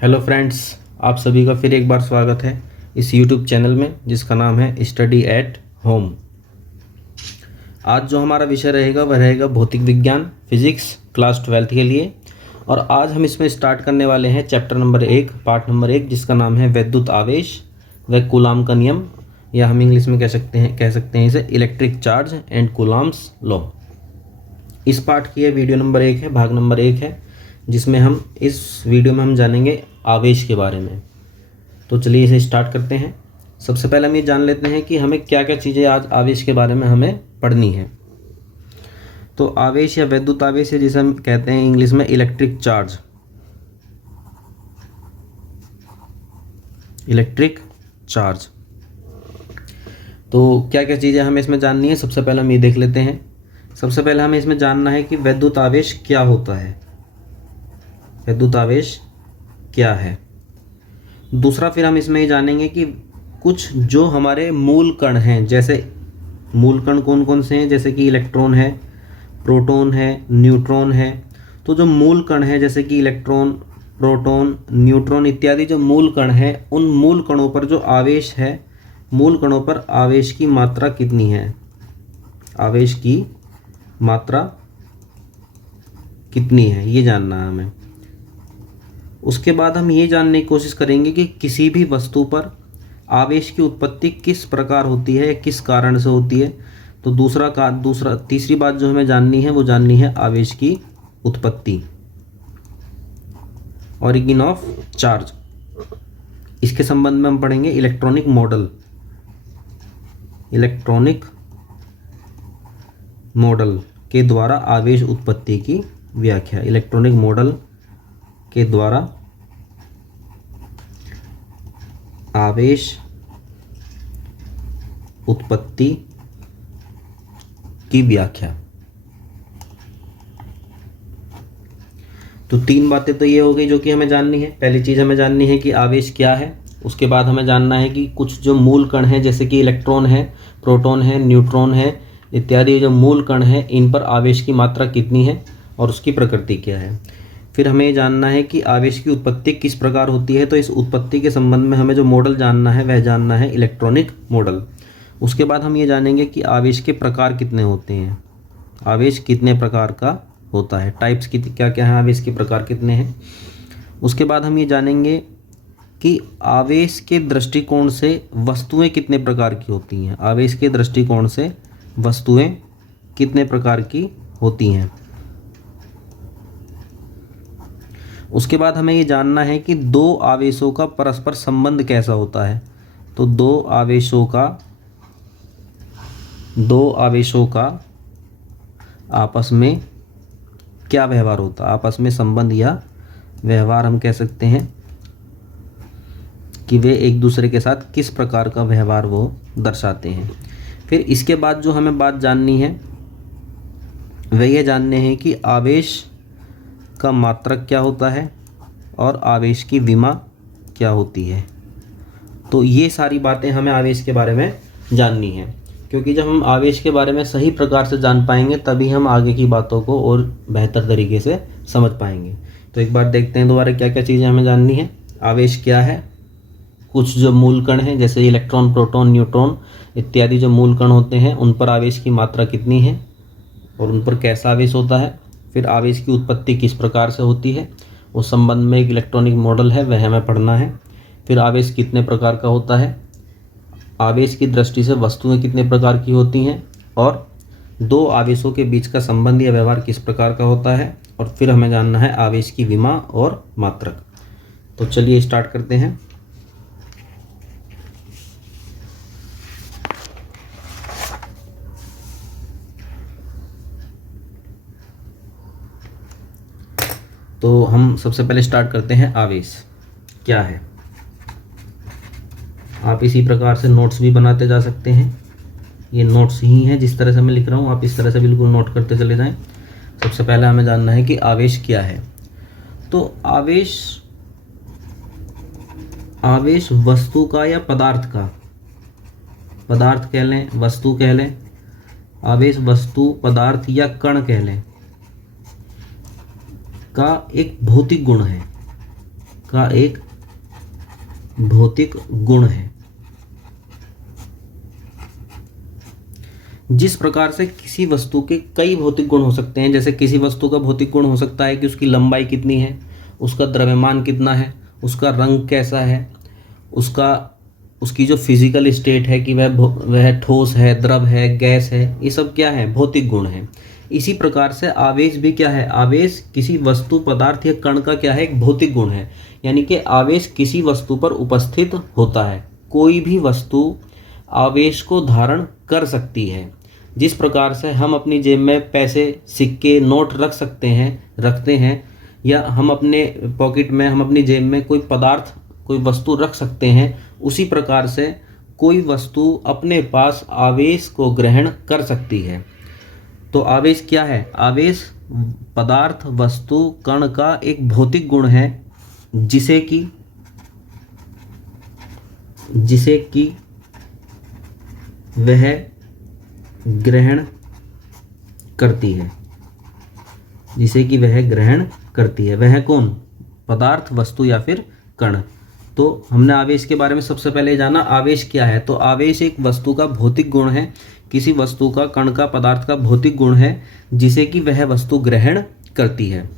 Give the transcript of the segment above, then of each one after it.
Hello friends, आप सभी का फिर एक बार स्वागत है इस यूट्यूब चैनल में जिसका नाम है स्टडी एट होम। आज जो हमारा विषय रहेगा वह रहेगा भौतिक विज्ञान फिजिक्स क्लास 12 के लिए। और आज हम इसमें स्टार्ट करने वाले हैं चैप्टर नंबर 1 पार्ट नंबर 1 जिसका नाम है वैद्युत आवेश व कूलाम का नियम, या हम इंग्लिश में कह सकते हैं इसे electric charge and coulombs law. इस पार्ट की यह वीडियो नंबर 1 है, भाग नंबर 1 है, जिसमें हम इस वीडियो में हम जानेंगे आवेश के बारे में। तो चलिए इसे स्टार्ट करते हैं। सबसे पहले हम ये जान लेते हैं कि हमें क्या क्या चीज़ें आज आवेश के बारे में हमें पढ़नी है। तो आवेश या वैद्युत आवेश है जिसे हम कहते हैं इंग्लिश में इलेक्ट्रिक चार्ज। इलेक्ट्रिक चार्ज, तो क्या क्या चीज़ें हमें इसमें जाननी है, सबसे पहले हम ये देख लेते हैं। सबसे पहले हमें इसमें जानना है कि वैद्युत आवेश क्या होता है। वैद्युत आवेश क्या है। दूसरा फिर हम इसमें ये जानेंगे कि कुछ जो हमारे मूल कण हैं, जैसे मूल कण कौन कौन से हैं, जैसे कि इलेक्ट्रॉन है, प्रोटॉन है, न्यूट्रॉन है। तो जो मूल कण है जैसे कि इलेक्ट्रॉन, प्रोटॉन, न्यूट्रॉन इत्यादि जो मूल कण हैं, उन मूल कणों पर जो आवेश है, मूल कणों पर आवेश की मात्रा कितनी है, आवेश की मात्रा कितनी है, ये जानना है हमें। उसके बाद हम ये जानने की कोशिश करेंगे कि किसी भी वस्तु पर आवेश की उत्पत्ति किस प्रकार होती है, किस कारण से होती है। तो तीसरी बात जो हमें जाननी है वो जाननी है आवेश की उत्पत्ति, ऑरिजिन ऑफ चार्ज। इसके संबंध में हम पढ़ेंगे इलेक्ट्रॉनिक मॉडल। इलेक्ट्रॉनिक मॉडल के द्वारा आवेश उत्पत्ति की व्याख्या। इलेक्ट्रॉनिक मॉडल के द्वारा आवेश उत्पत्ति की व्याख्या। तो तीन बातें तो ये हो गई जो कि हमें जाननी है। पहली चीज हमें जाननी है कि आवेश क्या है। उसके बाद हमें जानना है कि कुछ जो मूल कण हैं जैसे कि इलेक्ट्रॉन है, प्रोटॉन है, न्यूट्रॉन है इत्यादि जो मूल कण हैं, इन पर आवेश की मात्रा कितनी है और उसकी प्रकृति क्या है। फिर हमें ये जानना है कि आवेश की उत्पत्ति किस प्रकार होती है। तो इस उत्पत्ति के संबंध में हमें जो मॉडल जानना है वह जानना है इलेक्ट्रॉनिक मॉडल। उसके बाद हम ये जानेंगे कि आवेश के प्रकार कितने होते हैं, आवेश कितने प्रकार का होता है, टाइप्स की क्या क्या हैं, आवेश के प्रकार कितने हैं। उसके बाद हम ये जानेंगे कि आवेश के दृष्टिकोण से वस्तुएं कितने प्रकार की होती हैं। आवेश के दृष्टिकोण से वस्तुएं कितने प्रकार की होती हैं। उसके बाद हमें ये जानना है कि दो आवेशों का परस्पर संबंध कैसा होता है। तो दो आवेशों का आपस में क्या व्यवहार होता है, आपस में संबंध या व्यवहार हम कह सकते हैं कि वे एक दूसरे के साथ किस प्रकार का व्यवहार वो दर्शाते हैं। फिर इसके बाद जो हमें बात जाननी है वह ये जानने हैं कि आवेश का मात्रक क्या होता है और आवेश की विमा क्या होती है। तो ये सारी बातें हमें आवेश के बारे में जाननी है, क्योंकि जब हम आवेश के बारे में सही प्रकार से जान पाएंगे तभी हम आगे की बातों को और बेहतर तरीके से समझ पाएंगे। तो एक बार देखते हैं दोबारा क्या क्या चीज़ें हमें जाननी है। आवेश क्या है, कुछ जो मूल कण हैं जैसे इलेक्ट्रॉन, प्रोटॉन, न्यूट्रॉन इत्यादि जो मूल कण होते हैं उन पर आवेश की मात्रा कितनी है और उन पर कैसा आवेश होता है। फिर आवेश की उत्पत्ति किस प्रकार से होती है, उस संबंध में एक इलेक्ट्रॉनिक मॉडल है वह हमें पढ़ना है। फिर आवेश कितने प्रकार का होता है, आवेश की दृष्टि से वस्तुएं कितने प्रकार की होती हैं, और दो आवेशों के बीच का संबंध या व्यवहार किस प्रकार का होता है। और फिर हमें जानना है आवेश की विमा और मात्रक। तो चलिए स्टार्ट करते हैं। तो हम सबसे पहले स्टार्ट करते हैं आवेश क्या है। आप इसी प्रकार से नोट्स भी बनाते जा सकते हैं, ये नोट्स ही हैं जिस तरह से मैं लिख रहा हूँ, आप इस तरह से बिल्कुल नोट करते चले जाएं। सबसे पहले हमें जानना है कि आवेश क्या है। तो आवेश वस्तु का या पदार्थ का, पदार्थ कह लें, वस्तु कह लें, आवेश वस्तु, पदार्थ या कण कह लें, का एक भौतिक गुण है, का एक भौतिक गुण है। जिस प्रकार से किसी वस्तु के कई भौतिक गुण हो सकते हैं, जैसे किसी वस्तु का भौतिक गुण हो सकता है कि उसकी लंबाई कितनी है, उसका द्रव्यमान कितना है, उसका रंग कैसा है, उसकी जो फिजिकल स्टेट है कि वह ठोस है, द्रव है, गैस है, ये सब क्या है, भौतिक गुण है। इसी प्रकार से आवेश भी क्या है, आवेश किसी वस्तु, पदार्थ या कण का क्या है, एक भौतिक गुण है। यानी कि आवेश किसी वस्तु पर उपस्थित होता है। कोई भी वस्तु आवेश को धारण कर सकती है। जिस प्रकार से हम अपनी जेब में पैसे, सिक्के, नोट रखते हैं, या हम अपने पॉकेट में, हम अपनी जेब में कोई पदार्थ, कोई वस्तु रख सकते हैं, उसी प्रकार से कोई वस्तु अपने पास आवेश को ग्रहण कर सकती है। तो आवेश क्या है, आवेश पदार्थ, वस्तु, कण का एक भौतिक गुण है जिसे कि वह ग्रहण करती है, जिसे कि वह ग्रहण करती है। वह कौन, पदार्थ, वस्तु या फिर कण। तो हमने आवेश के बारे में सबसे पहले जाना, आवेश क्या है। तो आवेश एक वस्तु का भौतिक गुण है, किसी वस्तु का, कण का, पदार्थ का भौतिक गुण है जिसे कि वह वस्तु ग्रहण करती है।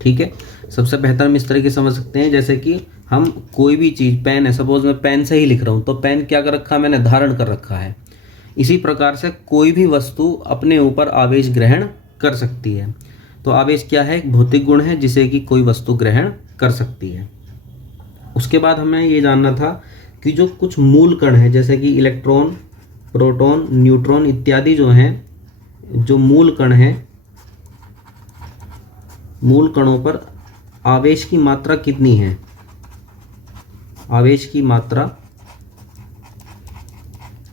ठीक है, सबसे बेहतर हम इस तरह की समझ सकते हैं, जैसे कि हम कोई भी चीज़, पेन है, सपोज मैं पेन से ही लिख रहा हूँ, तो पेन क्या कर रखा है, मैंने धारण कर रखा है। इसी प्रकार से कोई भी वस्तु अपने ऊपर आवेश ग्रहण कर सकती है। तो आवेश क्या है, एक भौतिक गुण है जिसे कि कोई वस्तु ग्रहण कर सकती है। उसके बाद हमें ये जानना था कि जो कुछ मूल कण हैं, जैसे कि इलेक्ट्रॉन, प्रोटॉन, न्यूट्रॉन इत्यादि जो हैं, जो मूल कण हैं, मूल कणों पर आवेश की मात्रा कितनी है, आवेश की मात्रा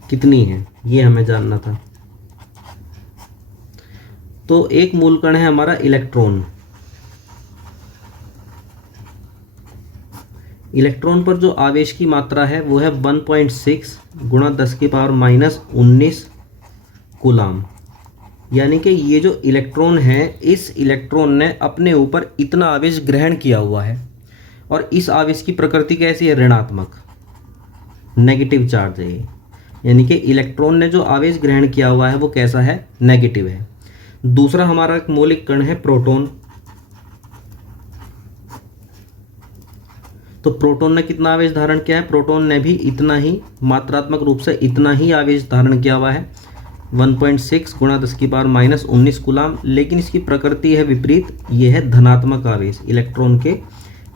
कितनी है, ये हमें जानना था। तो एक मूल कण है हमारा इलेक्ट्रॉन। इलेक्ट्रॉन पर जो आवेश की मात्रा है वो है 1.6 गुणा 10⁻⁻19 कूलाम। यानी कि ये जो इलेक्ट्रॉन है, इस इलेक्ट्रॉन ने अपने ऊपर इतना आवेश ग्रहण किया हुआ है, और इस आवेश की प्रकृति कैसी है, ऋणात्मक, नेगेटिव चार्ज है ये। यानी कि इलेक्ट्रॉन ने जो आवेश ग्रहण किया हुआ है वो कैसा है, नेगेटिव है। दूसरा हमारा एक मौलिक कण है प्रोटॉन। तो प्रोटॉन ने कितना आवेश धारण किया है, प्रोटॉन ने भी इतना ही, मात्रात्मक रूप से इतना ही आवेश धारण किया हुआ है, 1.6 गुणा 10⁻⁻19 कूलाम। लेकिन इसकी प्रकृति है विपरीत, यह है धनात्मक आवेश, इलेक्ट्रॉन के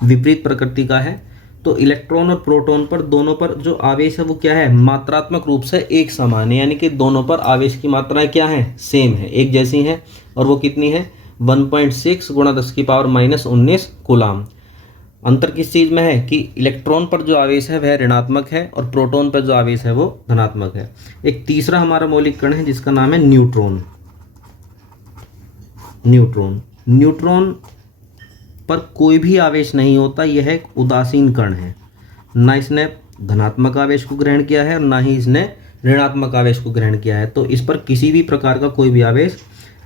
विपरीत प्रकृति का है। तो इलेक्ट्रॉन और प्रोटॉन पर, दोनों पर जो आवेश है वो क्या है, मात्रात्मक रूप से एक समान है। यानी कि दोनों पर आवेश की मात्राएं क्या है, सेम है, एक जैसी हैं। और वो कितनी है, 1.6 गुणा 10⁻⁻19 कूलाम। अंतर किस चीज़ में है कि इलेक्ट्रॉन पर जो आवेश है वह ऋणात्मक है, और प्रोटॉन पर जो आवेश है वो धनात्मक है। एक तीसरा हमारा मौलिक कण है जिसका नाम है न्यूट्रॉन। न्यूट्रॉन पर कोई भी आवेश नहीं होता, यह एक उदासीन कण है। ना इसने धनात्मक आवेश को ग्रहण किया है और ना ही इसने ऋणात्मक आवेश को ग्रहण किया है। तो इस पर किसी भी प्रकार का कोई भी आवेश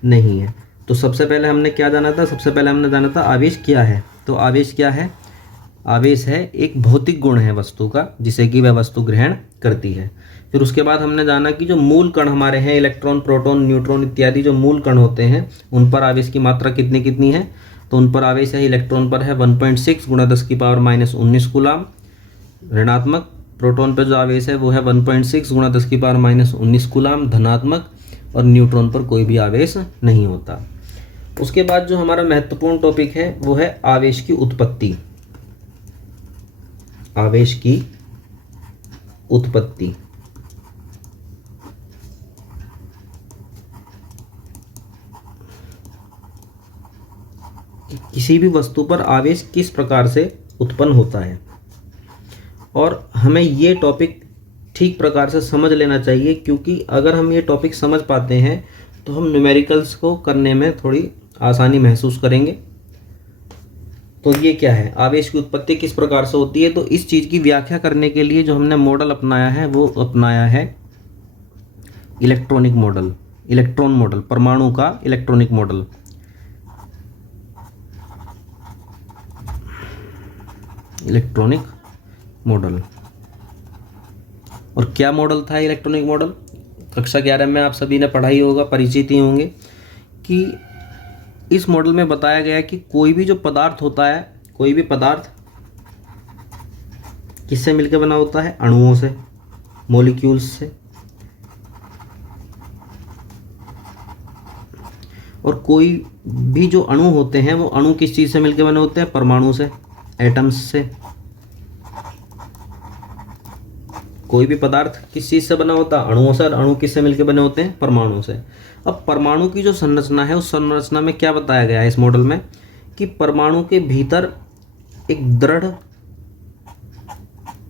नहीं है। तो सबसे पहले हमने क्या जाना था, सबसे पहले हमने जाना था आवेश क्या है। तो आवेश क्या है, आवेश है एक भौतिक गुण है वस्तु का, जिसे कि वह वस्तु ग्रहण करती है। फिर उसके बाद हमने जाना कि जो मूल कण हमारे हैं, इलेक्ट्रॉन, प्रोटॉन, न्यूट्रॉन इत्यादि जो मूल कण होते हैं, उन पर आवेश की मात्रा कितनी कितनी है। तो उन पर आवेश है, इलेक्ट्रॉन पर है 1.6 गुणा 10⁻⁻19 कूलाम ऋणात्मक। प्रोटॉन पर जो आवेश है वो है 1.6 गुणा 10⁻⁻19 कूलाम धनात्मक। और न्यूट्रॉन पर कोई भी आवेश नहीं होता। उसके बाद जो हमारा महत्वपूर्ण टॉपिक है वो है आवेश की उत्पत्ति। आवेश की उत्पत्ति। किसी भी वस्तु पर आवेश किस प्रकार से उत्पन्न होता है, और हमें ये टॉपिक ठीक प्रकार से समझ लेना चाहिए, क्योंकि अगर हम ये टॉपिक समझ पाते हैं तो हम न्यूमेरिकल्स को करने में थोड़ी आसानी महसूस करेंगे। तो ये क्या है, आवेश की उत्पत्ति किस प्रकार से होती है। तो इस चीज़ की व्याख्या करने के लिए जो हमने मॉडल अपनाया है वो अपनाया है इलेक्ट्रॉनिक मॉडल, इलेक्ट्रॉन मॉडल, परमाणु का इलेक्ट्रॉनिक मॉडल। Electronic model. और क्या मॉडल था इलेक्ट्रॉनिक मॉडल? कक्षा 11 में आप सभी ने पढ़ा ही होगा, परिचित ही होंगे कि इस मॉडल में बताया गया है कि कोई भी जो पदार्थ होता है, कोई भी पदार्थ किससे मिलकर बना होता है? अणुओं से, मॉलिक्यूल्स से। और कोई भी जो अणु होते हैं वो अणु किस चीज़ से मिलकर बने होते हैं? परमाणु से, एटम्स से। कोई भी पदार्थ किस चीज़ से बना होता है? अणुओं से। और अणु किससे मिलकर बने होते हैं? परमाणु से। अब परमाणु की जो संरचना है, उस संरचना में क्या बताया गया है इस मॉडल में कि परमाणु के भीतर एक दृढ़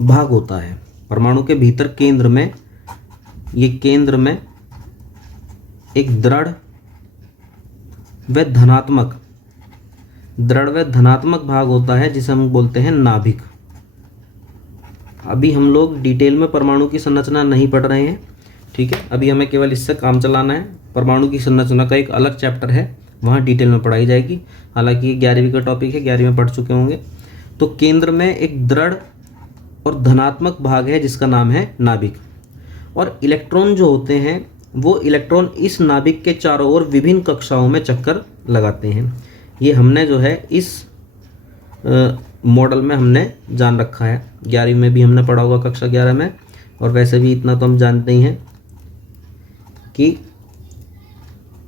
भाग होता है। परमाणु के भीतर केंद्र में, ये केंद्र में एक दृढ़ व धनात्मक भाग होता है जिसे हम बोलते हैं नाभिक। अभी हम लोग डिटेल में परमाणु की संरचना नहीं पढ़ रहे हैं, ठीक है। अभी हमें केवल इससे काम चलाना है। परमाणु की संरचना का एक अलग चैप्टर है, वहाँ डिटेल में पढ़ाई जाएगी। हालांकि ये 11वीं का टॉपिक है, 11वीं में पढ़ चुके होंगे। तो केंद्र में एक दृढ़ और धनात्मक भाग है जिसका नाम है नाभिक। और इलेक्ट्रॉन जो होते हैं वो इलेक्ट्रॉन इस नाभिक के चारों ओर विभिन्न कक्षाओं में चक्कर लगाते हैं। ये हमने जो है इस मॉडल में हमने जान रखा है। 11वीं में भी हमने पढ़ा होगा, कक्षा 11 में। और वैसे भी इतना तो हम जानते ही हैं कि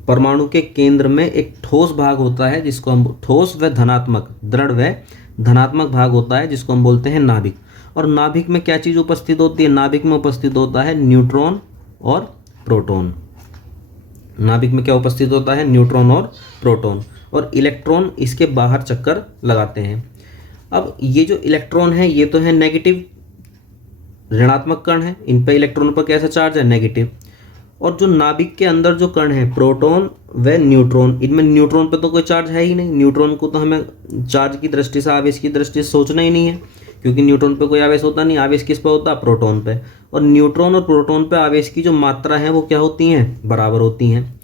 परमाणु के केंद्र में एक ठोस भाग होता है जिसको हम ठोस व धनात्मक, दृढ़ व धनात्मक भाग होता है जिसको हम बोलते हैं नाभिक। और नाभिक में क्या चीज़ उपस्थित होती है? नाभिक में उपस्थित होता है न्यूट्रॉन और प्रोटॉन। नाभिक में क्या उपस्थित होता है? न्यूट्रॉन और प्रोटॉन। और इलेक्ट्रॉन इसके बाहर चक्कर लगाते हैं। अब ये जो इलेक्ट्रॉन है ये तो है नेगेटिव, ऋणात्मक कण है। इन पे इलेक्ट्रॉन पर कैसा चार्ज है? नेगेटिव। और जो नाभिक के अंदर जो कण है प्रोटॉन व न्यूट्रॉन, इनमें न्यूट्रॉन पे तो कोई चार्ज है ही नहीं। न्यूट्रॉन को तो हमें चार्ज की दृष्टि से, आवेश की दृष्टि से सोचना ही नहीं है, क्योंकि न्यूट्रॉन पे कोई आवेश होता नहीं। आवेश किस पे होता है? प्रोटॉन पे। और न्यूट्रॉन और प्रोटॉन पे आवेश की जो मात्रा है वो क्या होती हैं? बराबर होती हैं।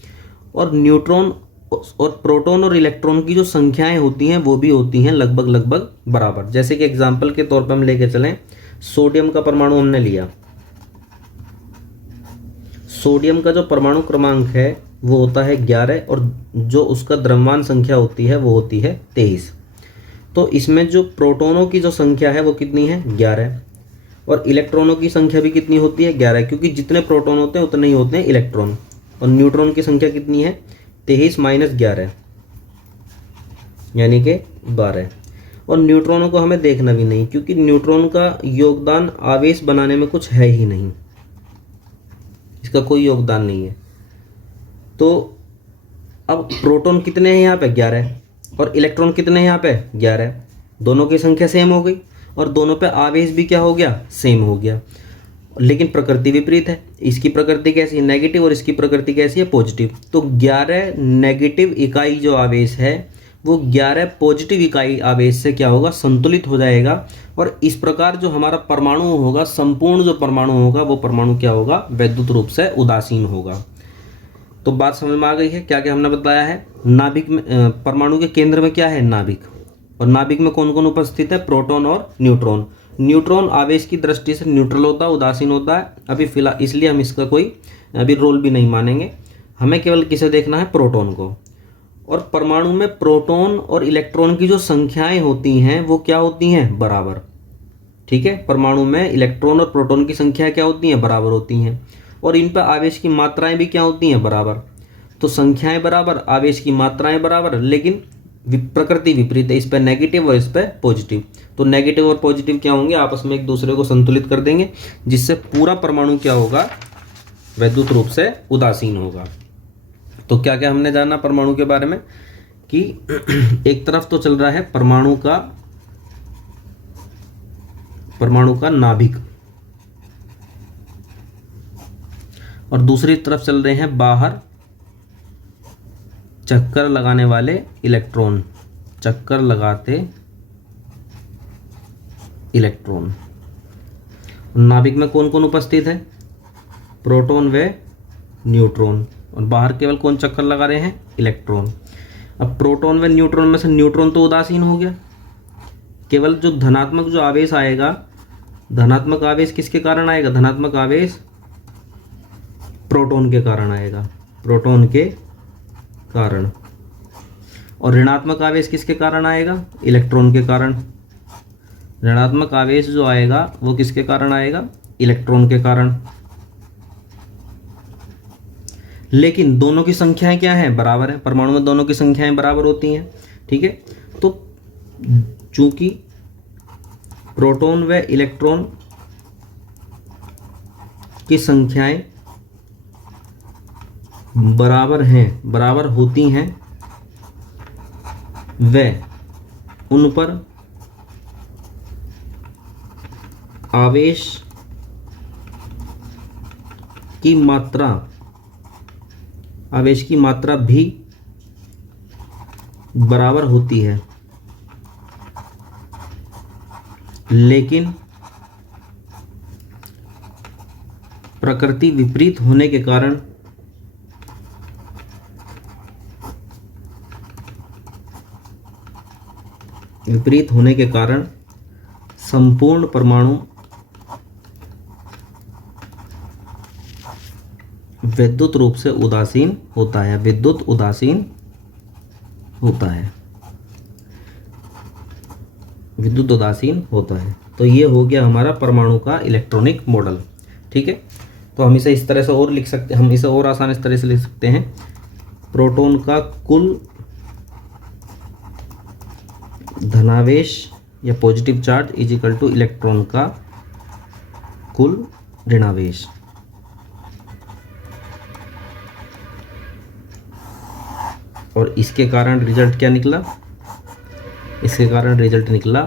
और न्यूट्रॉन और प्रोटॉन और इलेक्ट्रॉन की जो संख्याएं होती हैं वो भी होती हैं लगभग बराबर। जैसे कि एग्जाम्पल के तौर पर हम लेके चलें, सोडियम का परमाणु हमने लिया। सोडियम का जो परमाणु क्रमांक है वो होता है 11 और जो उसका द्रव्यमान संख्या होती है वो होती है 23। तो इसमें जो प्रोटॉनों की जो संख्या है वो कितनी है? 11। और इलेक्ट्रॉनों की संख्या भी कितनी होती है? 11, क्योंकि जितने प्रोटॉन होते हैं उतने ही होते हैं इलेक्ट्रॉन। और न्यूट्रॉन की संख्या कितनी है? 23 माइनस 11 यानी कि 12। और न्यूट्रॉनों को हमें देखना भी नहीं, क्योंकि न्यूट्रॉन का योगदान आवेश बनाने में कुछ है ही नहीं, इसका कोई योगदान नहीं है। तो अब प्रोटॉन कितने हैं यहाँ पे? 11। और इलेक्ट्रॉन कितने हैं यहाँ पे? 11। दोनों की संख्या सेम हो गई और दोनों पे आवेश भी क्या हो गया? सेम हो गया। लेकिन प्रकृति विपरीत है। इसकी प्रकृति कैसी है? नेगेटिव। और इसकी प्रकृति कैसी है? पॉजिटिव। तो 11 नेगेटिव इकाई जो आवेश है वो 11 पॉजिटिव इकाई आवेश से क्या होगा? संतुलित हो जाएगा। और इस प्रकार जो हमारा परमाणु होगा, संपूर्ण जो परमाणु होगा, वो परमाणु क्या होगा? वैद्युत रूप से उदासीन होगा। तो बात समझ में आ गई है? क्या क्या हमने बताया है? नाभिक में, परमाणु के केंद्र में क्या है? नाभिक। और नाभिक में कौन कौन उपस्थित है? प्रोटॉन और न्यूट्रॉन। न्यूट्रॉन आवेश की दृष्टि से न्यूट्रल होता है, उदासीन होता है अभी फिलहाल, इसलिए हम इसका कोई अभी रोल भी नहीं मानेंगे। हमें केवल किसे देखना है? प्रोटॉन को। और परमाणु में प्रोटॉन और इलेक्ट्रॉन की जो संख्याएं होती हैं वो क्या होती हैं? बराबर। ठीक है, परमाणु में इलेक्ट्रॉन और प्रोटॉन की संख्या क्या होती हैं? बराबर होती हैं। और इन पर आवेश की मात्राएं भी क्या होती हैं? बराबर। तो संख्याएं बराबर, आवेश की मात्राएं बराबर, लेकिन प्रकृति विपरीत है। इस पर नेगेटिव और इस पर पॉजिटिव। तो नेगेटिव और पॉजिटिव क्या होंगे? आपस में एक दूसरे को संतुलित कर देंगे, जिससे पूरा परमाणु क्या होगा? वैद्युत रूप से उदासीन होगा। तो क्या क्या हमने जाना परमाणु के बारे में कि एक तरफ तो चल रहा है परमाणु का नाभिक, और दूसरी तरफ चल रहे हैं बाहर चक्कर लगाने वाले इलेक्ट्रॉन, चक्कर लगाते इलेक्ट्रॉन। नाभिक में कौन कौन उपस्थित है? प्रोटॉन व न्यूट्रॉन। और बाहर केवल कौन चक्कर लगा रहे हैं? इलेक्ट्रॉन। अब प्रोटॉन व न्यूट्रॉन में से न्यूट्रॉन तो उदासीन हो गया, केवल जो धनात्मक जो आवेश आएगा, धनात्मक आवेश किसके कारण आएगा? धनात्मक आवेश प्रोटॉन के कारण आएगा, प्रोटॉन के कारण। और ऋणात्मक आवेश किसके कारण आएगा? इलेक्ट्रॉन के कारण। ऋणात्मक आवेश जो आएगा वो किसके कारण आएगा? इलेक्ट्रॉन के कारण। लेकिन दोनों की संख्याएं क्या हैं? बराबर है। परमाणु में दोनों की संख्याएं बराबर होती हैं, ठीक है। तो चूंकि प्रोटॉन व इलेक्ट्रॉन की संख्याएं बराबर हैं, बराबर होती हैं, व उन पर आवेश की मात्रा, आवेश की मात्रा भी बराबर होती है। लेकिन प्रकृति विपरीत होने के कारण संपूर्ण परमाणु विद्युत रूप से उदासीन होता है, विद्युत उदासीन होता है, विद्युत उदासीन होता है। तो ये हो गया हमारा परमाणु का इलेक्ट्रॉनिक मॉडल, ठीक है। तो हम इसे इस तरह से और लिख सकते हैं, हम इसे और आसान इस तरह से लिख सकते हैं, प्रोटॉन का कुल धनावेश या positive charge is equal two electron का कुल ऋणावेश। और इसके कारण रिजल्ट क्या निकला? इसके कारण रिजल्ट निकला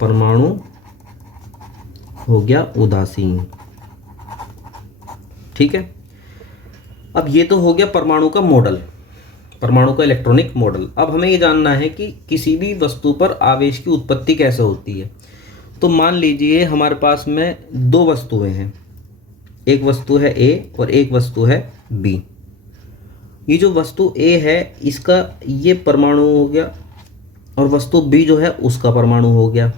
परमाणु हो गया उदासीन, ठीक है। अब ये तो हो गया परमाणु का मॉडल, परमाणु का इलेक्ट्रॉनिक मॉडल। अब हमें ये जानना है कि किसी भी वस्तु पर आवेश की उत्पत्ति कैसे होती है। तो मान लीजिए हमारे पास में दो वस्तुएं हैं, एक वस्तु है ए और एक वस्तु है बी। ये जो वस्तु ए है इसका ये परमाणु हो गया और वस्तु बी जो है उसका परमाणु हो गया।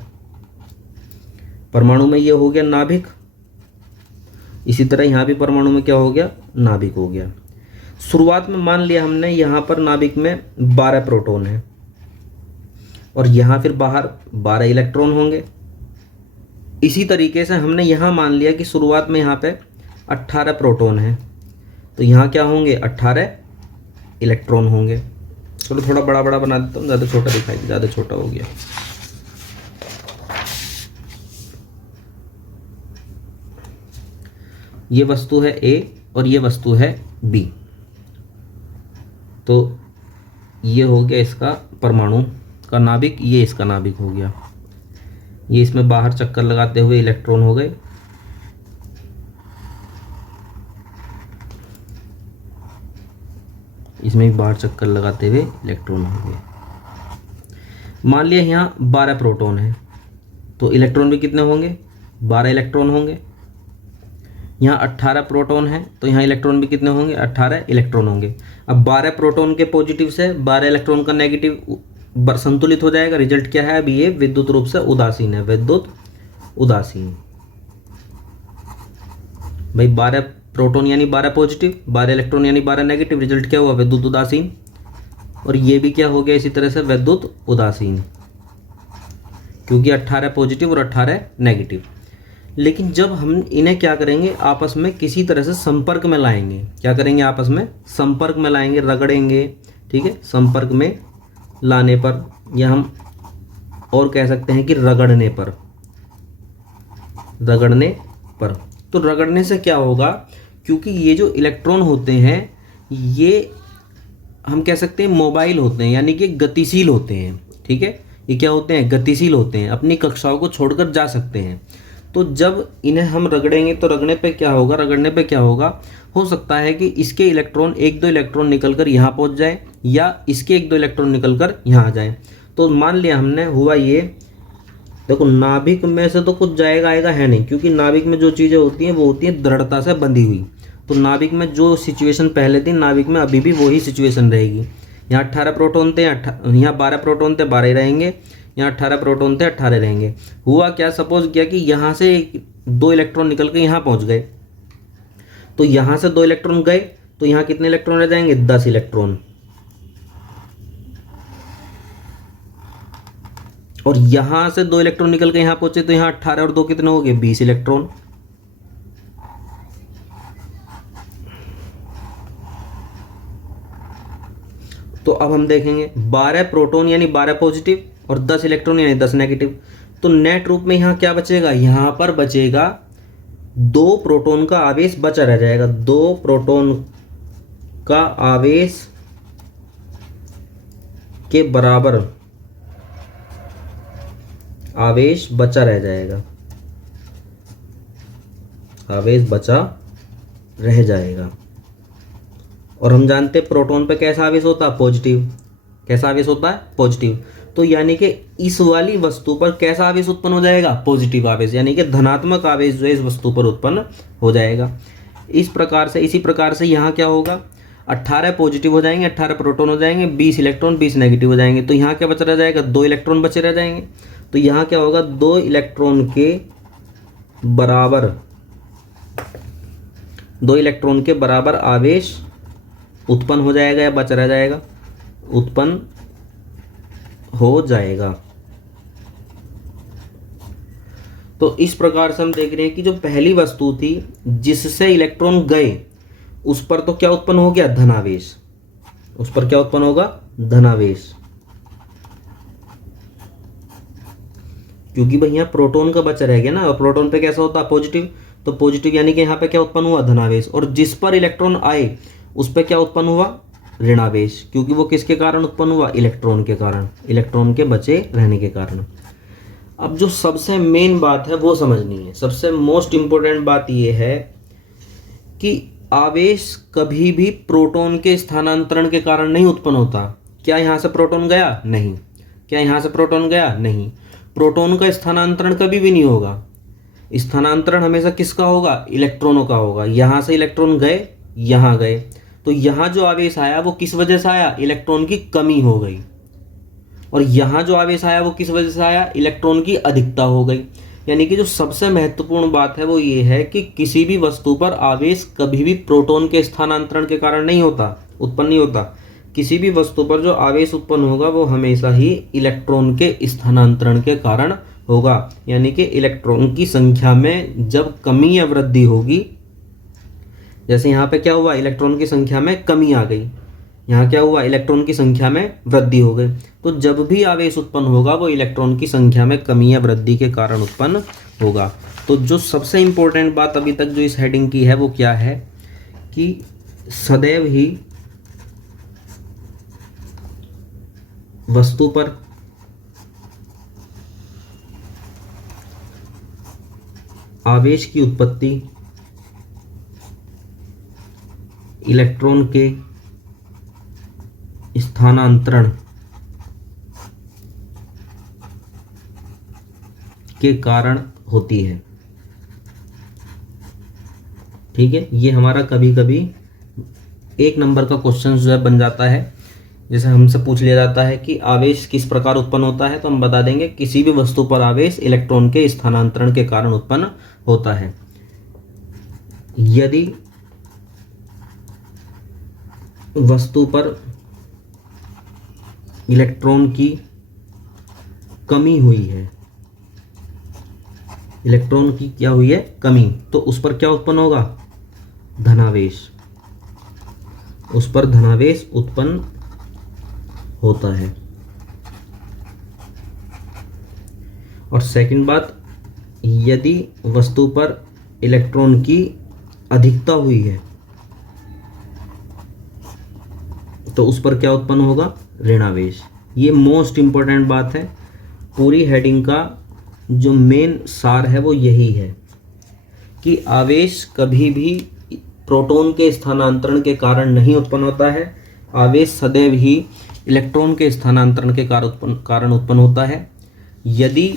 परमाणु में ये हो गया नाभिक, इसी तरह यहाँ भी परमाणु में क्या हो गया? नाभिक हो गया। शुरुआत में मान लिया हमने यहाँ पर नाभिक में 12 प्रोटॉन है और यहाँ फिर बाहर 12 इलेक्ट्रॉन होंगे। इसी तरीके से हमने यहाँ मान लिया कि शुरुआत में यहाँ पे 18 प्रोटॉन है, तो यहाँ क्या होंगे? 18 इलेक्ट्रॉन होंगे। चलो थोड़ा बड़ा बड़ा बना देता हूँ, ज़्यादा छोटा दिखाई, ज़्यादा छोटा हो गया। ये वस्तु है ए और ये वस्तु है बी। तो ये हो गया इसका परमाणु का नाभिक, ये इसका नाभिक हो गया। ये इसमें बाहर चक्कर लगाते हुए इलेक्ट्रॉन हो गए, इसमें भी बाहर चक्कर लगाते हुए इलेक्ट्रॉन हो गए। मान लिया यहाँ 12 प्रोटॉन है, तो इलेक्ट्रॉन भी कितने होंगे? 12 इलेक्ट्रॉन होंगे। यहाँ 18 प्रोटॉन है, तो यहाँ इलेक्ट्रॉन भी कितने होंगे? 18 इलेक्ट्रॉन होंगे। अब 12 प्रोटॉन के पॉजिटिव से 12 इलेक्ट्रॉन का नेगेटिव संतुलित हो जाएगा। रिजल्ट क्या है? अभी ये विद्युत रूप से उदासीन है, विद्युत उदासीन। भाई 12 प्रोटॉन यानी 12 पॉजिटिव, 12 इलेक्ट्रॉन यानी 12 नेगेटिव। रिजल्ट क्या हुआ? विद्युत उदासीन। और ये भी क्या हो गया इसी तरह से? विद्युत उदासीन, क्योंकि 18 पॉजिटिव और 18 नेगेटिव। लेकिन जब हम इन्हें क्या करेंगे? आपस में किसी तरह से संपर्क में लाएंगे। क्या करेंगे? आपस में संपर्क में लाएंगे, रगड़ेंगे, ठीक है। संपर्क में लाने पर, या हम और कह सकते हैं कि रगड़ने पर, रगड़ने पर। तो रगड़ने से क्या होगा? क्योंकि ये जो इलेक्ट्रॉन होते हैं ये हम कह सकते हैं मोबाइल होते हैं, यानी कि गतिशील होते हैं, ठीक है। ये क्या होते हैं? गतिशील होते हैं, अपनी कक्षाओं को छोड़कर जा सकते हैं। तो जब इन्हें हम रगड़ेंगे तो रगड़ने पे क्या होगा? रगड़ने पे क्या होगा? हो सकता है कि इसके इलेक्ट्रॉन, 1-2 इलेक्ट्रॉन निकलकर यहाँ पहुँच जाए, या इसके 1-2 इलेक्ट्रॉन निकलकर यहाँ आ जाए। तो मान लिया हमने, हुआ ये, देखो नाभिक में से तो कुछ जाएगा आएगा है नहीं, क्योंकि नाभिक में जो चीज़ें होती हैं वो होती हैं दृढ़ता से बंधी हुई। तो नाभिक में जो सिचुएशन पहले थी, नाभिक में अभी भी वही सिचुएशन रहेगी। यहाँ 18 प्रोटॉन थे, यहाँ 12 प्रोटॉन थे, 12 ही रहेंगे। यहाँ 18 प्रोटॉन थे, 18 रहेंगे। हुआ क्या, सपोज किया कि यहाँ से 2 इलेक्ट्रॉन निकल के यहाँ पहुँच गए, तो यहाँ से 2 इलेक्ट्रॉन गए तो यहाँ कितने इलेक्ट्रॉन रह जाएंगे, 10 इलेक्ट्रॉन। और यहाँ से 2 इलेक्ट्रॉन निकल के यहाँ पहुंचे तो यहाँ 18 और 2 कितने हो गए, 20 इलेक्ट्रॉन। तो अब हम देखेंगे 12 प्रोटॉन यानी 12 पॉजिटिव और 10 इलेक्ट्रॉन यानी 10 नेगेटिव। तो नेट रूप में यहाँ क्या बचेगा, यहाँ पर बचेगा 2 प्रोटॉन का आवेश बचा रह जाएगा, 2 प्रोटॉन का आवेश के बराबर आवेश बचा रह जाएगा, आवेश बचा रह जाएगा। और हम जानते हैं प्रोटॉन पे कैसा आवेश होता है, पॉजिटिव। कैसा आवेश होता है, पॉजिटिव। तो यानी कि इस वाली वस्तु पर कैसा आवेश उत्पन्न हो जाएगा, पॉजिटिव आवेश, यानी कि धनात्मक आवेश जो है इस वस्तु पर उत्पन्न हो जाएगा। इसी प्रकार से यहाँ क्या होगा, 18 पॉजिटिव हो जाएंगे, 18 प्रोटॉन हो जाएंगे, 20 इलेक्ट्रॉन 20 नेगेटिव हो जाएंगे। तो यहाँ क्या बचा रह जाएगा, 2 इलेक्ट्रॉन बचे रह जाएंगे। तो यहाँ क्या होगा, 2 इलेक्ट्रॉन के बराबर आवेश उत्पन्न हो जाएगा या बचा रह जाएगा, उत्पन्न हो जाएगा। तो इस प्रकार से हम देख रहे हैं कि जो पहली वस्तु थी जिससे इलेक्ट्रॉन गए उस पर तो क्या उत्पन्न हो गया, धनावेश। उस पर क्या उत्पन्न होगा, धनावेश, क्योंकि भाई यहाँ प्रोटॉन का बचा रह गया ना, और प्रोटॉन पे कैसा होता है, पॉजिटिव। तो पॉजिटिव यानी कि यहाँ पे क्या उत्पन्न हुआ, धनावेश। और जिस पर इलेक्ट्रॉन आए उस पर क्या उत्पन्न हुआ, ऋणावेश, क्योंकि वो किसके कारण उत्पन्न हुआ, इलेक्ट्रॉन के कारण, इलेक्ट्रॉन के बचे रहने के कारण। अब जो सबसे मेन बात है वो समझनी है, सबसे मोस्ट इंपॉर्टेंट बात ये है कि आवेश कभी भी प्रोटॉन के स्थानांतरण के कारण नहीं उत्पन्न होता। क्या यहाँ से प्रोटॉन गया, नहीं। क्या यहाँ से प्रोटॉन गया, नहीं। प्रोटॉन का स्थानांतरण कभी भी नहीं होगा। स्थानांतरण हमेशा किसका होगा, इलेक्ट्रॉनों का होगा। यहाँ से इलेक्ट्रॉन गए, यहाँ गए, तो यहाँ जो आवेश आया वो किस वजह से आया, इलेक्ट्रॉन की कमी हो गई। और यहाँ जो आवेश आया वो किस वजह से आया, इलेक्ट्रॉन की अधिकता हो गई। यानी कि जो सबसे महत्वपूर्ण बात है वो ये है कि किसी भी वस्तु पर आवेश कभी भी प्रोटॉन के स्थानांतरण के कारण नहीं होता, उत्पन्न नहीं होता। किसी भी वस्तु पर जो आवेश उत्पन्न होगा वो हमेशा ही इलेक्ट्रॉन के स्थानांतरण के कारण होगा। यानी कि इलेक्ट्रॉन की संख्या में जब कमी या वृद्धि होगी, जैसे यहाँ पे क्या हुआ, इलेक्ट्रॉन की संख्या में कमी आ गई, यहाँ क्या हुआ, इलेक्ट्रॉन की संख्या में वृद्धि हो गई। तो जब भी आवेश उत्पन्न होगा वो इलेक्ट्रॉन की संख्या में कमी या वृद्धि के कारण उत्पन्न होगा। तो जो सबसे इम्पोर्टेंट बात अभी तक जो इस हेडिंग की है वो क्या है कि सदैव ही वस्तु पर आवेश की उत्पत्ति इलेक्ट्रॉन के स्थानांतरण के कारण होती है। ठीक है, ये हमारा कभी कभी 1 नंबर का क्वेश्चन जो है बन जाता है। जैसे हमसे पूछ लिया जाता है कि आवेश किस प्रकार उत्पन्न होता है, तो हम बता देंगे किसी भी वस्तु पर आवेश इलेक्ट्रॉन के स्थानांतरण के कारण उत्पन्न होता है। यदि वस्तु पर इलेक्ट्रॉन की कमी हुई है, इलेक्ट्रॉन की क्या हुई है, कमी, तो उस पर क्या उत्पन्न होगा, धनावेश। उस पर धनावेश उत्पन्न होता है। और सेकंड बात, यदि वस्तु पर इलेक्ट्रॉन की अधिकता हुई है तो उस पर क्या उत्पन्न होगा, ऋणावेश। ये मोस्ट इंपॉर्टेंट बात है। पूरी हेडिंग का जो मेन सार है वो यही है कि आवेश कभी भी प्रोटॉन के स्थानांतरण के कारण नहीं उत्पन्न होता है। आवेश सदैव ही इलेक्ट्रॉन के स्थानांतरण के कारण उत्पन्न होता है। यदि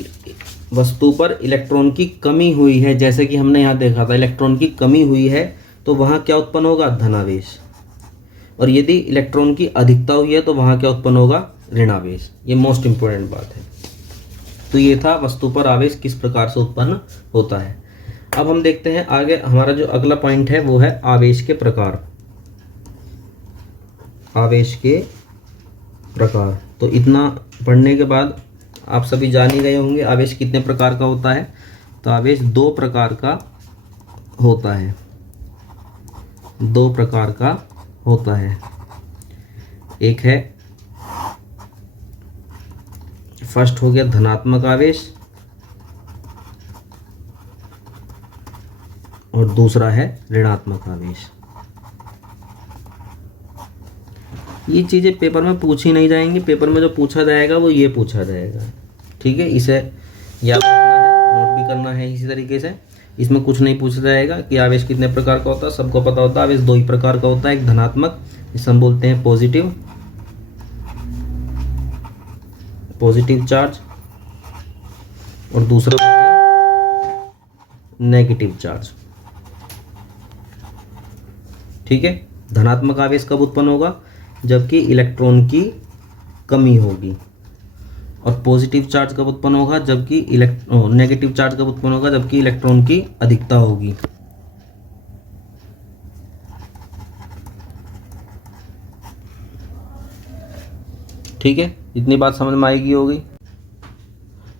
वस्तु पर इलेक्ट्रॉन की कमी हुई है, जैसे कि हमने यहाँ देखा था इलेक्ट्रॉन की कमी हुई है, तो वहाँ क्या उत्पन्न होगा, धनावेश। और यदि इलेक्ट्रॉन की अधिकता हुई है तो वहाँ क्या उत्पन्न होगा, ऋणावेश। ये मोस्ट इंपॉर्टेंट बात है। तो ये था वस्तु पर आवेश किस प्रकार से उत्पन्न होता है। अब हम देखते हैं आगे, हमारा जो अगला पॉइंट है वो है आवेश के प्रकार। आवेश के प्रकार। तो इतना पढ़ने के बाद आप सभी जान ही गए होंगे आवेश कितने प्रकार का होता है। तो आवेश दो प्रकार का होता है, दो प्रकार का होता है। एक है, फर्स्ट हो गया धनात्मक आवेश और दूसरा है ऋणात्मक आवेश। ये चीज़ें पेपर में पूछी नहीं जाएंगी, पेपर में जो पूछा जाएगा वो ये पूछा जाएगा, ठीक है। इसे याद रखना है, नोट भी करना है इसी तरीके से। इसमें कुछ नहीं पूछा जाएगा कि आवेश कितने प्रकार का होता है, सबको पता होता है आवेश दो ही प्रकार का होता है। एक धनात्मक, जिसे हम बोलते हैं पॉजिटिव चार्ज, और दूसरा हो गया नेगेटिव चार्ज, ठीक है। धनात्मक आवेश कब उत्पन्न होगा, जबकि इलेक्ट्रॉन की कमी होगी, और पॉजिटिव चार्ज कब उत्पन्न होगा, जबकि नेगेटिव चार्ज कब उत्पन्न होगा, जबकि इलेक्ट्रॉन की अधिकता होगी। ठीक है, इतनी बात समझ में आएगी होगी।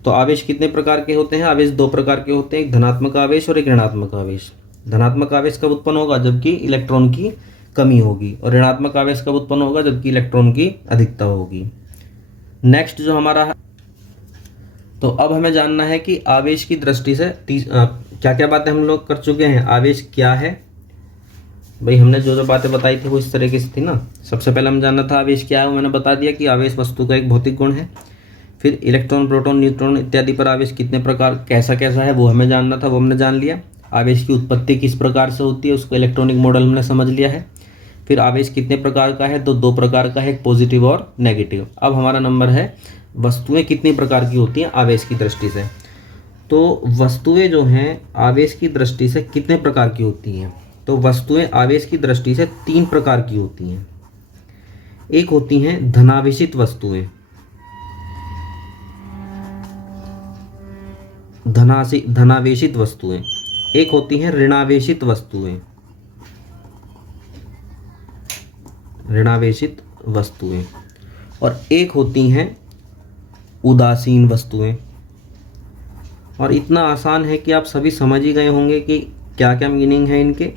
तो आवेश कितने प्रकार के होते हैं, आवेश दो प्रकार के होते हैं, एक धनात्मक आवेश और एक ऋणात्मक आवेश। धनात्मक आवेश कब उत्पन्न होगा, जबकि इलेक्ट्रॉन की कमी होगी, और ऋणात्मक आवेश कब उत्पन्न होगा, जबकि इलेक्ट्रॉन की अधिकता होगी। नेक्स्ट जो हमारा है, तो अब हमें जानना है कि आवेश की दृष्टि से क्या क्या बातें हम लोग कर चुके हैं। आवेश क्या है, भाई हमने जो जो बातें बताई थी वो इस तरीके से थी ना। सबसे पहले हम जानना था आवेश क्या है, वो मैंने बता दिया कि आवेश वस्तु का एक भौतिक गुण है। फिर इलेक्ट्रॉन, प्रोटॉन, न्यूट्रॉन इत्यादि पर आवेश कितने प्रकार, कैसा कैसा है वो हमें जानना था, वो हमने जान लिया। आवेश की उत्पत्ति किस प्रकार से होती है, उसको इलेक्ट्रॉनिक मॉडल हमने समझ लिया है। फिर आवेश कितने प्रकार का है, तो दो प्रकार का है, एक पॉजिटिव और नेगेटिव। अब हमारा नंबर है वस्तुएं कितनी प्रकार की होती हैं आवेश की दृष्टि से। तो वस्तुएं जो हैं आवेश की दृष्टि से कितने प्रकार की होती हैं, तो वस्तुएं आवेश की दृष्टि से तीन प्रकार की होती हैं। एक होती हैं धनावेशित वस्तुएं, धनावेशित वस्तुएं। एक होती हैं ऋणावेशित वस्तुएं, ऋणावेशित वस्तुएं, और एक होती हैं उदासीन वस्तुएं। और इतना आसान है कि आप सभी समझ ही गए होंगे कि क्या क्या मीनिंग है इनके।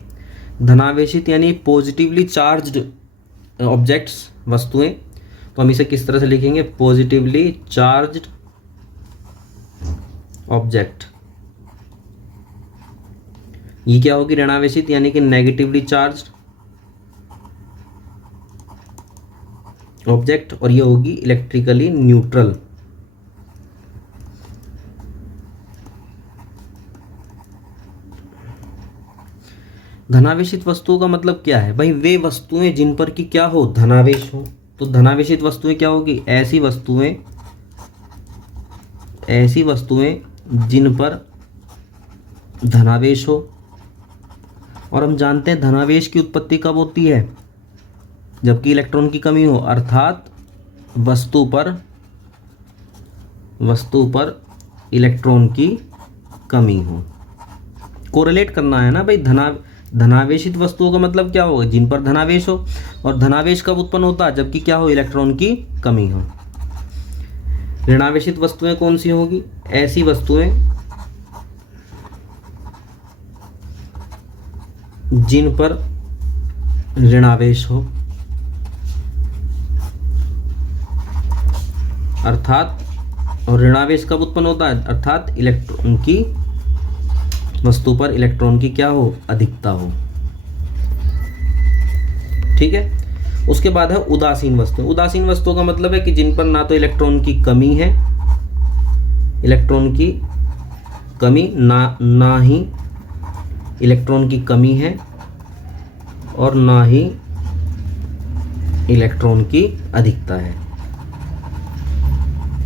धनावेशित यानी पॉजिटिवली चार्ज्ड ऑब्जेक्ट्स, वस्तुएं, तो हम इसे किस तरह से लिखेंगे, पॉजिटिवली चार्ज्ड ऑब्जेक्ट। ये क्या होगी, ऋणावेशित यानी कि नेगेटिवली चार्ज्ड ऑब्जेक्ट, और ये होगी इलेक्ट्रिकली न्यूट्रल। धनावेशित वस्तुओं का मतलब क्या है, भाई वे वस्तुएं जिन पर कि क्या हो, धनावेश हो। तो धनावेशित वस्तुएं क्या होगी, ऐसी वस्तुएं जिन पर धनावेश हो। और हम जानते हैं धनावेश की उत्पत्ति कब होती है, जबकि इलेक्ट्रॉन की कमी हो, अर्थात वस्तु पर इलेक्ट्रॉन की कमी हो। कोरिलेट करना है ना भाई, धनावेशित वस्तुओं का मतलब क्या होगा, जिन पर धनावेश हो, और धनावेश कब उत्पन्न होता है, जबकि क्या हो, इलेक्ट्रॉन की कमी हो। ऋणावेशित वस्तुएं कौन सी होगी, ऐसी वस्तुएं जिन पर ऋणावेश हो, अर्थात, और ऋणावेश कब उत्पन्न होता है, अर्थात इलेक्ट्रॉन की, वस्तु पर इलेक्ट्रॉन की क्या हो, अधिकता हो। ठीक है। उसके बाद है उदासीन वस्तु। उदासीन वस्तुओं का मतलब है कि जिन पर ना तो इलेक्ट्रॉन की कमी है, इलेक्ट्रॉन की कमी ना ही इलेक्ट्रॉन की कमी है, और ना ही इलेक्ट्रॉन की अधिकता है।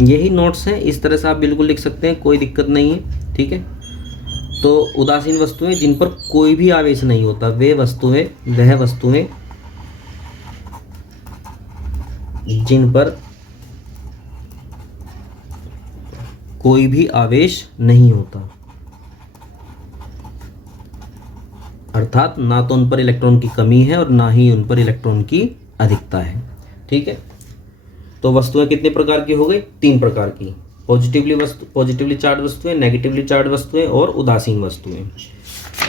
यही नोट्स हैं, इस तरह से आप बिल्कुल लिख सकते हैं, कोई दिक्कत नहीं है। ठीक है। तो उदासीन वस्तुएं जिन पर कोई भी आवेश नहीं होता, वह वस्तुएं जिन पर कोई भी आवेश नहीं होता, अर्थात ना तो उन पर इलेक्ट्रॉन की कमी है और ना ही उन पर इलेक्ट्रॉन की अधिकता है। ठीक है, तो वस्तुएं कितने प्रकार की हो गई? 3 प्रकार की, पॉजिटिवली चार्ज वस्तुएं, नेगेटिवली चार्ज वस्तुएं और उदासीन वस्तुएं।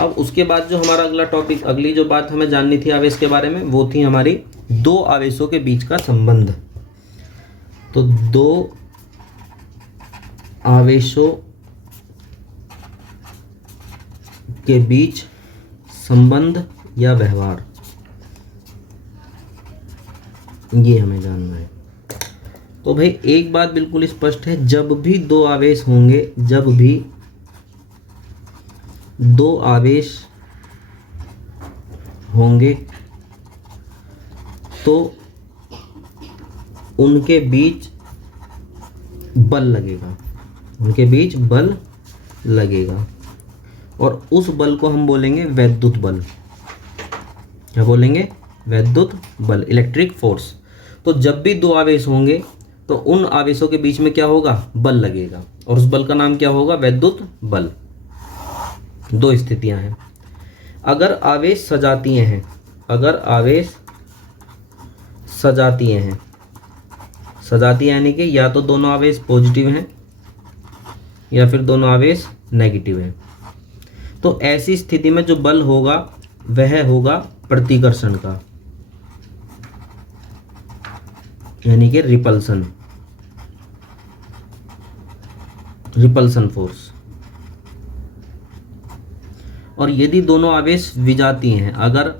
अब उसके बाद जो हमारा अगला टॉपिक, अगली जो बात हमें जाननी थी आवेश के बारे में, वो थी हमारी 2 आवेशों के बीच का संबंध। तो 2 आवेशों के बीच संबंध या व्यवहार, ये हमें जानना है। तो भाई एक बात बिल्कुल स्पष्ट है, जब भी 2 आवेश होंगे, जब भी 2 आवेश होंगे तो उनके बीच बल लगेगा, उनके बीच बल लगेगा और उस बल को हम बोलेंगे वैद्युत बल। क्या बोलेंगे? वैद्युत बल, इलेक्ट्रिक फोर्स। तो जब भी 2 आवेश होंगे तो उन आवेशों के बीच में क्या होगा? बल लगेगा और उस बल का नाम क्या होगा? वैद्युत बल। 2 स्थितियां हैं। अगर आवेश सजातीय हैं, अगर आवेश सजातीय हैं, सजातीय यानी कि या तो दोनों आवेश पॉजिटिव हैं या फिर दोनों आवेश नेगेटिव हैं, तो ऐसी स्थिति में जो बल होगा वह होगा प्रतिकर्षण का, यानी कि रिपल्सन फोर्स। और यदि दोनों आवेश विजातीय हैं, अगर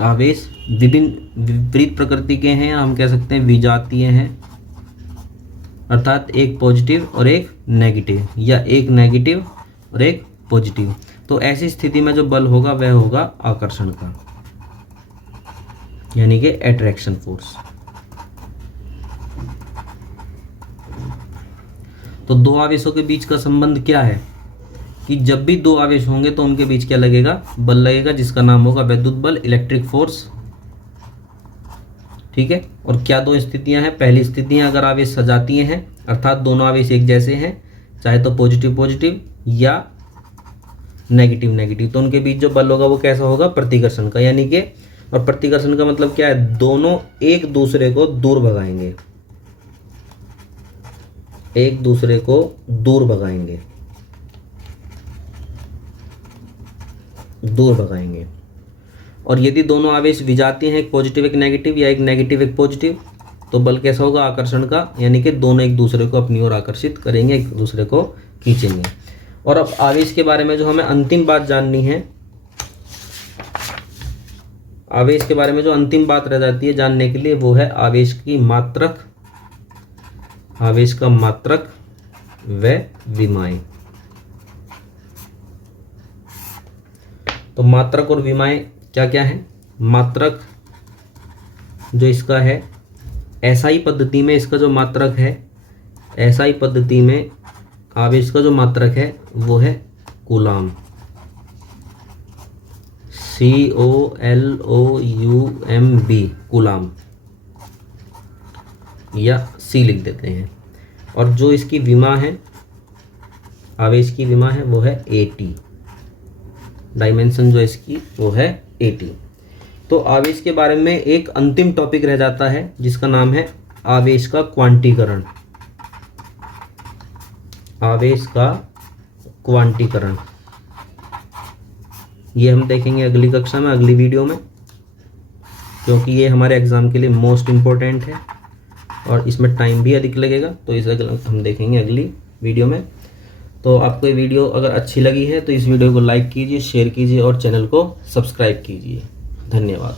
आवेश विभिन्न विपरीत प्रकृति के हैं, हम कह सकते हैं विजातीय हैं, अर्थात एक पॉजिटिव और एक नेगेटिव या एक नेगेटिव और एक पॉजिटिव, तो ऐसी स्थिति में जो बल होगा वह होगा आकर्षण का, यानी कि अट्रैक्शन फोर्स। तो 2 आवेशों के बीच का संबंध क्या है कि जब भी 2 आवेश होंगे तो उनके बीच क्या लगेगा? बल लगेगा, जिसका नाम होगा वैद्युत बल, इलेक्ट्रिक फोर्स। ठीक है, और क्या 2 स्थितियां हैं? पहली स्थितियां अगर आवेश सजातीय हैं, अर्थात दोनों आवेश एक जैसे हैं, चाहे तो पॉजिटिव या नेगेटिव, तो उनके बीच जो बल होगा वो कैसा होगा? प्रतिकर्षण का, यानी कि, और प्रतिकर्षण का मतलब क्या है? दोनों एक दूसरे को दूर भगाएंगे, एक दूसरे को दूर भगाएंगे, दूर भगाएंगे। और यदि दोनों आवेश विजातीय हैं, एक पॉजिटिव एक नेगेटिव या एक नेगेटिव एक पॉजिटिव, तो बल कैसा होगा? आकर्षण का, यानी कि दोनों एक दूसरे को अपनी ओर आकर्षित करेंगे, एक दूसरे को खींचेंगे। और अब आवेश के बारे में जो हमें अंतिम बात जाननी है, आवेश के बारे में जो अंतिम बात रह जाती है जानने के लिए, वो है आवेश की मात्रक, आवेश का मात्रक व विमाएं। तो मात्रक और विमाएं क्या क्या है? मात्रक जो इसका है, एसआई पद्धति में इसका जो मात्रक है, एसआई पद्धति में आवेश का जो मात्रक है वो है कूलाम, COLOUMB, कूलाम, या C लिख देते हैं। और जो इसकी विमा है, आवेश की विमा है, वो है AT, डायमेंशन जो इसकी वो है AT। तो आवेश के बारे में एक अंतिम टॉपिक रह जाता है जिसका नाम है आवेश का क्वांटीकरण, आवेश का क्वांटीकरण। ये हम देखेंगे अगली कक्षा में, अगली वीडियो में, क्योंकि ये हमारे एग्जाम के लिए मोस्ट इम्पोर्टेंट है और इसमें टाइम भी अधिक लगेगा, तो इसे हम देखेंगे अगली वीडियो में। तो आपको ये वीडियो अगर अच्छी लगी है तो इस वीडियो को लाइक कीजिए, शेयर कीजिए और चैनल को सब्सक्राइब कीजिए। धन्यवाद।